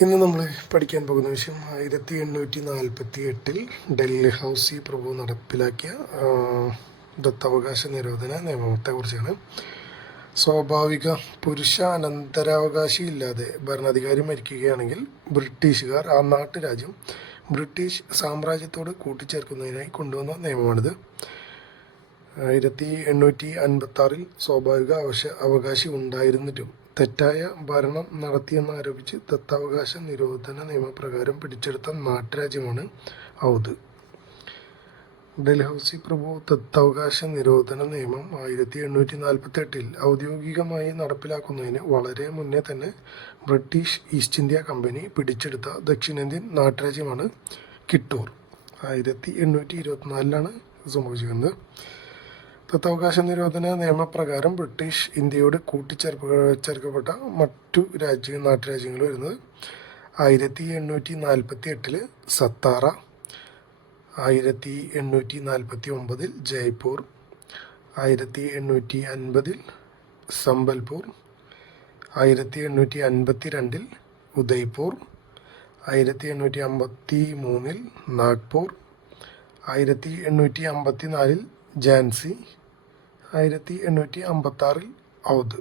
ഇന്ന് നമ്മൾ പഠിക്കാൻ പോകുന്ന വിഷയം 1848 ഡൽഹൌസി പ്രഭു നടപ്പിലാക്കിയ ദത്തവകാശ നിരോധന നിയമത്തെക്കുറിച്ചാണ്. സ്വാഭാവിക പുരുഷ അനന്തരാവകാശി ഇല്ലാതെ ഭരണാധികാരി മരിക്കുകയാണെങ്കിൽ ബ്രിട്ടീഷുകാർ ആ നാട്ടുരാജ്യം ബ്രിട്ടീഷ് സാമ്രാജ്യത്തോട് കൂട്ടിച്ചേർക്കുന്നതിനായി കൊണ്ടുവന്ന നിയമമാണിത്. 1856 സ്വാഭാവിക അവകാശി ഉണ്ടായിരുന്നിട്ടും തെറ്റായ ഭരണം നടത്തിയെന്നാരോപിച്ച് ദത്താവകാശ നിരോധന നിയമപ്രകാരം പിടിച്ചെടുത്ത നാട്ടുരാജ്യമാണ് ഔധ്. ഡൽഹൌസി പ്രഭു ദത്താവകാശ നിരോധന നിയമം 1848 ഔദ്യോഗികമായി നടപ്പിലാക്കുന്നതിന് വളരെ മുന്നേ തന്നെ ബ്രിട്ടീഷ് ഈസ്റ്റ് ഇന്ത്യ കമ്പനി പിടിച്ചെടുത്ത ദക്ഷിണേന്ത്യൻ നാട്ടുരാജ്യമാണ് കിട്ടൂർ. 1824 സംഭവിച്ചിരിക്കുന്നത്. ദത്താവകാശ നിരോധന നിയമപ്രകാരം ബ്രിട്ടീഷ് ഇന്ത്യയോട് കൂട്ടിച്ചേർക്കപ്പെട്ട മറ്റു നാട്ടുരാജ്യങ്ങൾ വരുന്നത് 1848 സത്താറ, 1849 ജയ്പൂർ, 1850 സംബൽപൂർ, 1852 ഉദയ്പൂർ, 1853 നാഗ്പൂർ, 1854 ഝാൻസി, 1856 ഔധ്.